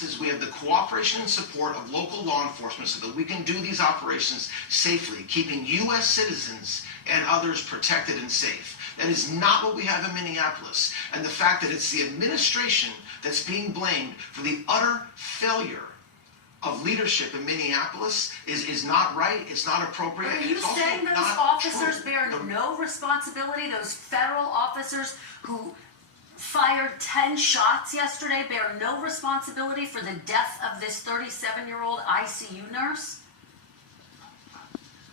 is we have the cooperation and support of local law enforcement so that we can do these operations safely, keeping U.S. citizens and others protected and safe. That is not what we have in Minneapolis. And the fact that it's the administration that's being blamed for the utter failure of leadership in Minneapolis is not right, it's not appropriate. Are you saying those officers bear no responsibility, those federal officers who fired 10 shots yesterday bear no responsibility for the death of this 37-year-old ICU nurse?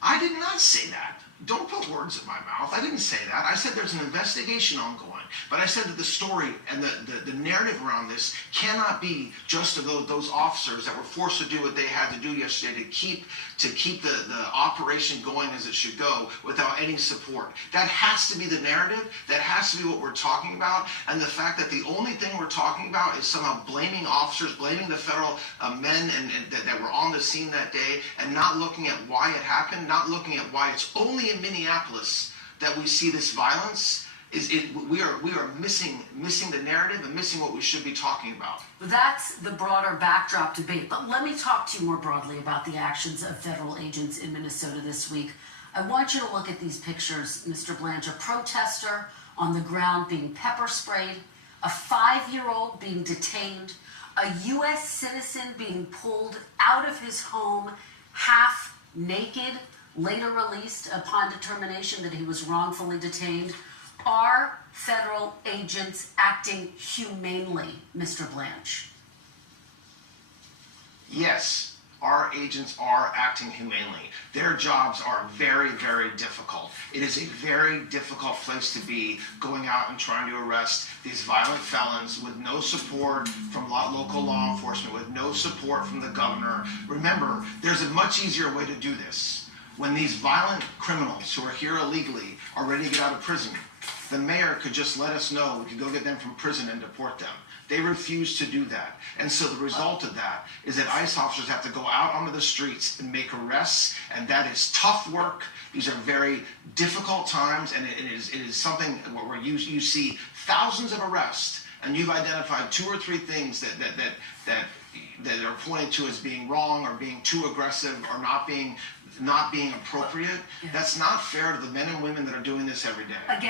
I did not say that. Don't put words in my mouth. I didn't say that. I said there's an investigation ongoing. But I said that the story and the narrative around this cannot be just of those officers that were forced to do what they had to do yesterday to keep the operation going as it should go without any support. That has to be the narrative. That has to be what we're talking about. And the fact that the only thing we're talking about is somehow blaming officers, blaming the federal men that were on the scene that day, and not looking at why it happened, not looking at why it's only in Minneapolis that we see this violence. We are missing the narrative and missing what we should be talking about. That's the broader backdrop debate. But let me talk to you more broadly about the actions of federal agents in Minnesota this week. I want you to look at these pictures, Mr. Blanche. A protester on the ground being pepper sprayed, a 5-year-old being detained, a U.S. citizen being pulled out of his home half naked, later released upon determination that he was wrongfully detained. Are federal agents acting humanely, Mr. Blanche? Yes, our agents are acting humanely. Their jobs are very, very difficult. It is a very difficult place to be, going out and trying to arrest these violent felons with no support from local law enforcement, with no support from the governor. Remember, there's a much easier way to do this. When these violent criminals who are here illegally are ready to get out of prison, the mayor could just let us know. We could go get them from prison and deport them. They refuse to do that. And so the result of that is that ICE officers have to go out onto the streets and make arrests, and that is tough work. These are very difficult times, and it is something where you see thousands of arrests, and you've identified 2 or 3 things that are pointed to as being wrong or being too aggressive or not being appropriate. That's not fair to the men and women that are doing this every day. Again,